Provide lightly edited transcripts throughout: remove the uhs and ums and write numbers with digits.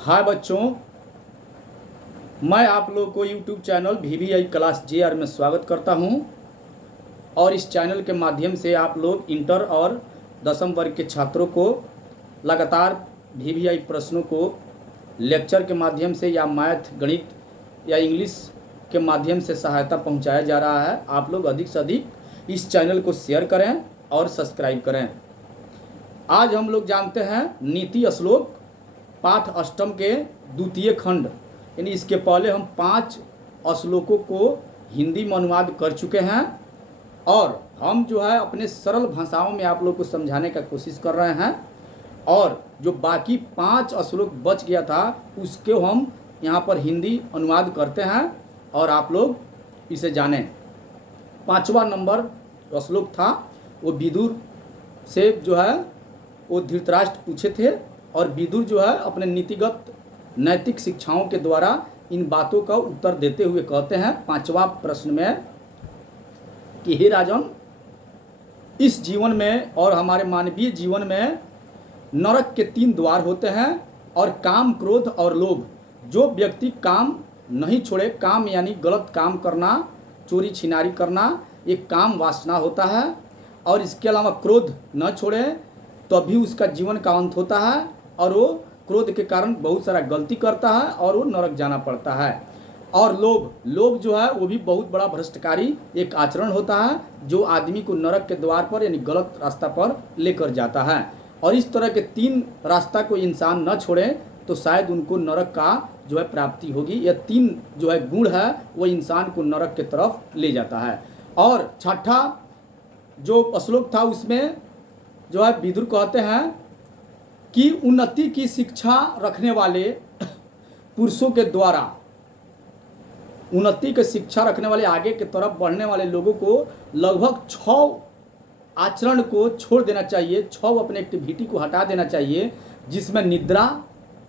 हाय बच्चों, मैं आप लोग को YouTube channel VVI class JR में स्वागत करता हूं। और इस चैनल के माध्यम से आप लोग इंटर और 10वीं वर्ग के छात्रों को लगातार VVI प्रश्नों को लेक्चर के माध्यम से या मैथ, गणित या इंग्लिश के माध्यम से सहायता पहुंचाया जा रहा है। आप लोग अधिक से अधिक इस चैनल को शेयर करें और सब्सक्राइब करें। आज हम लोग जानते हैं नीति श्लोक पाठ अष्टम के द्वितीय खंड, यानी इसके पहले हम 5 श्लोकों को हिंदी में अनुवाद कर चुके हैं और हम जो है अपने सरल भाषाओं में आप लोग को समझाने का कोशिश कर रहे हैं। और जो बाकी 5 श्लोक बच गया था उसके हम यहाँ पर हिंदी अनुवाद करते हैं और आप लोग इसे जानें। 5वां नंबर श्लोक था वो विदुर से जो है वो धृतराष्ट्र पूछे थे और विदुर जो है अपने नीतिगत नैतिक शिक्षाओं के द्वारा इन बातों का उत्तर देते हुए कहते हैं 5वां प्रश्न में कि हे राजन, इस जीवन में और हमारे मानवीय जीवन में नरक के 3 द्वार होते हैं और काम, क्रोध और लोभ। जो व्यक्ति काम नहीं छोड़े, काम यानी गलत काम करना, चोरी छिनारी करना, एक काम वासना होता है, और इसके अलावा क्रोध न छोड़े तो भी उसका जीवन का अंत होता है और वो क्रोध के कारण बहुत सारा गलती करता है और वो नरक जाना पड़ता है। और लोभ जो है वो भी बहुत बड़ा भ्रष्टकारी एक आचरण होता है जो आदमी को नरक के द्वार पर यानी गलत रास्ता पर लेकर जाता है। और इस तरह के 3 रास्ता को इंसान न छोड़े तो शायद उनको नरक का जो है प्राप्ति होगी। यह 3 जो है गुण है वो इंसान को नरक के तरफ ले जाता है। और 6ठा जो श्लोक था उसमें जो है विदुर कहते हैं कि उन्नति की शिक्षा रखने वाले पुरुषों के द्वारा, उन्नति की शिक्षा रखने वाले आगे की तरफ बढ़ने वाले लोगों को लगभग 6 आचरण को छोड़ देना चाहिए, 6 अपने एक्टिविटी को हटा देना चाहिए, जिसमें निद्रा,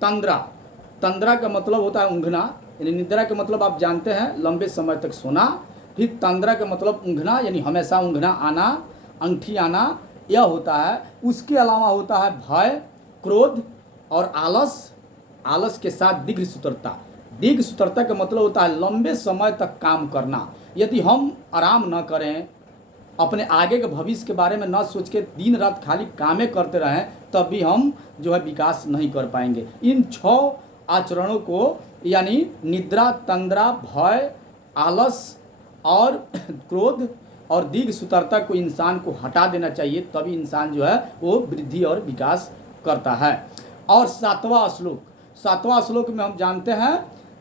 तंद्रा का मतलब होता है ऊँघना, यानी निद्रा का मतलब आप जानते हैं लंबे समय तक सोना। फिर तंद्रा का मतलब ऊँघना यानी हमेशा ऊँघना आना, अंगठी आना, यह होता है। उसके अलावा होता है भय, क्रोध और आलस के साथ दीर्घ सूत्रता का मतलब होता है लंबे समय तक काम करना। यदि हम आराम न करें, अपने आगे के भविष्य के बारे में न सोच के दिन रात खाली कामें करते रहें, तब भी हम जो है विकास नहीं कर पाएंगे। इन 6 आचरणों को यानी निद्रा, तंद्रा, भय, आलस और क्रोध और दीर्घ सूत्रता को इंसान को हटा देना चाहिए, तभी इंसान जो है वो वृद्धि और विकास करता है। और 7वां श्लोक में हम जानते हैं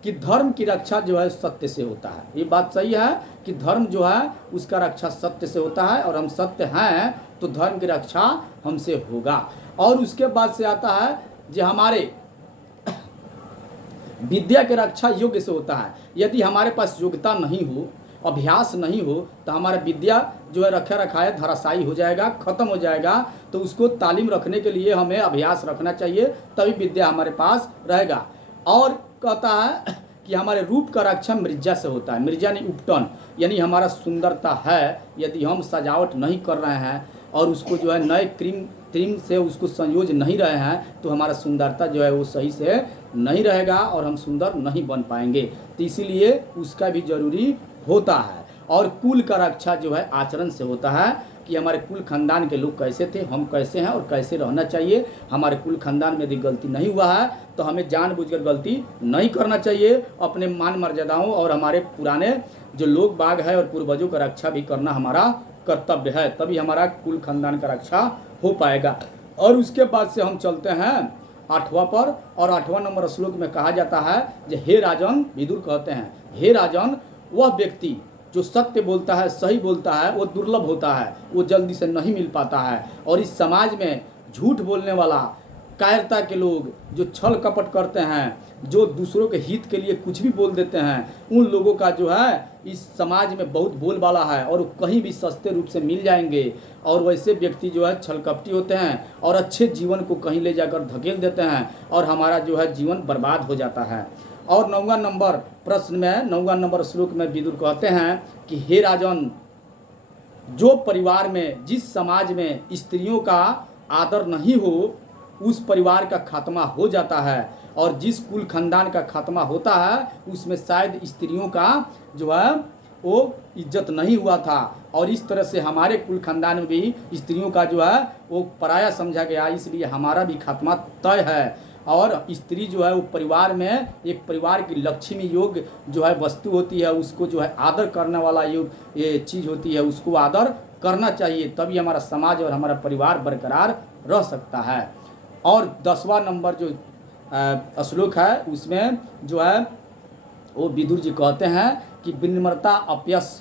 कि धर्म की रक्षा जो है सत्य से होता है। ये बात सही है कि धर्म जो है उसका रक्षा सत्य से होता है और हम सत्य हैं तो धर्म की रक्षा हमसे होगा। और उसके बाद से आता है जो हमारे विद्या की रक्षा योग्य से होता है। यदि हमारे पास योग्यता नहीं हो, अभ्यास नहीं हो, तो हमारा विद्या जो है रखा रखाए धराशायी हो जाएगा, खत्म हो जाएगा। तो उसको तालीम रखने के लिए हमें अभ्यास रखना चाहिए, तभी विद्या हमारे पास रहेगा। और कहता है कि हमारे रूप का रक्षा मृजा से होता है। मृजा यानी उपटन, यानी हमारा सुंदरता है, यदि हम सजावट नहीं कर रहे हैं और उसको जो है नए क्रीम से उसको संयोज नहीं रहे हैं, तो हमारा सुंदरता जो है वो सही से नहीं रहेगा और हम सुंदर नहीं बन पाएंगे। तो इसीलिए उसका भी जरूरी होता है। और कुल का रक्षा जो है आचरण से होता है कि हमारे कुल खानदान के लोग कैसे थे, हम कैसे हैं और कैसे रहना चाहिए। हमारे कुल खानदान में यदि गलती नहीं हुआ है तो हमें जानबूझकर गलती नहीं करना चाहिए। अपने मान मर्यादाओं और हमारे पुराने जो लोग बाग है और पूर्वजों का रक्षा भी करना हमारा कर्तव्य है, तभी हमारा कुल खानदान का रक्षा हो पाएगा। और उसके बाद से हम चलते हैं 8वां पर। और 8वां नंबर श्लोक में कहा जाता है जो हे राजन, विदुर कहते हैं हे राजन, वह व्यक्ति जो सत्य बोलता है, सही बोलता है, वो दुर्लभ होता है, वो जल्दी से नहीं मिल पाता है। और इस समाज में झूठ बोलने वाला, कायरता के लोग जो छल कपट करते हैं, जो दूसरों के हित के लिए कुछ भी बोल देते हैं, उन लोगों का जो है इस समाज में बहुत बोलबाला है और कहीं भी सस्ते रूप से मिल जाएंगे। और वैसे व्यक्ति जो है छल कपटी होते हैं और अच्छे जीवन को कहीं ले जाकर धकेल देते हैं और हमारा जो है जीवन बर्बाद हो जाता है। और 9वां नंबर प्रश्न में, 9वां नंबर श्लोक में विदुर कहते हैं कि हे राजन, जो परिवार में, जिस समाज में स्त्रियों का आदर नहीं हो, उस परिवार का खात्मा हो जाता है। और जिस कुल खानदान का खात्मा होता है उसमें शायद स्त्रियों का जो है वो इज्जत नहीं हुआ था, और इस तरह से हमारे कुल खानदान में भी स्त्रियों का जो है वो पराया समझा गया, इसलिए हमारा भी खात्मा तय है। और स्त्री जो है वो परिवार में एक परिवार की लक्ष्मी योग जो है वस्तु होती है, उसको जो है आदर करने वाला योग ये चीज़ होती है, उसको आदर करना चाहिए, तभी हमारा समाज और हमारा परिवार बरकरार रह सकता है। और 10वां नंबर जो श्लोक है उसमें जो है वो विदुर जी कहते हैं कि विनम्रता अपयश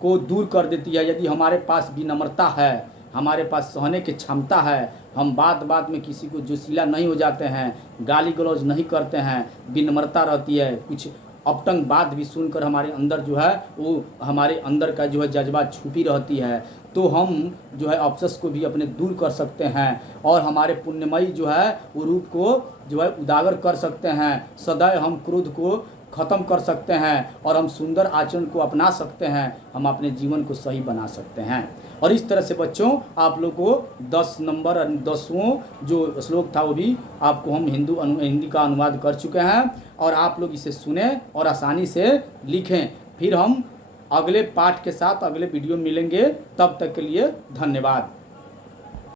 को दूर कर देती है। यदि हमारे पास विनम्रता है, हमारे पास सहने की क्षमता है, हम बात बात में किसी को जोशीला नहीं हो जाते हैं, गाली गलौज नहीं करते हैं, विनम्रता रहती है, कुछ अपटंग बात भी सुनकर हमारे अंदर जो है वो हमारे अंदर का जो है जज्बा छुपी रहती है, तो हम जो है अपयश को भी अपने दूर कर सकते हैं और हमारे पुण्यमयी जो है वो रूप को जो है उजागर कर सकते हैं। सदैव हम क्रोध को ख़त्म कर सकते हैं और हम सुंदर आचरण को अपना सकते हैं, हम अपने जीवन को सही बना सकते हैं। और इस तरह से बच्चों आप लोग को 10 नंबर 10वां जो श्लोक था वो भी आपको हम हिंदी का अनुवाद कर चुके हैं, और आप लोग इसे सुने और आसानी से लिखें। फिर हम अगले पाठ के साथ अगले वीडियो में मिलेंगे, तब तक के लिए धन्यवाद।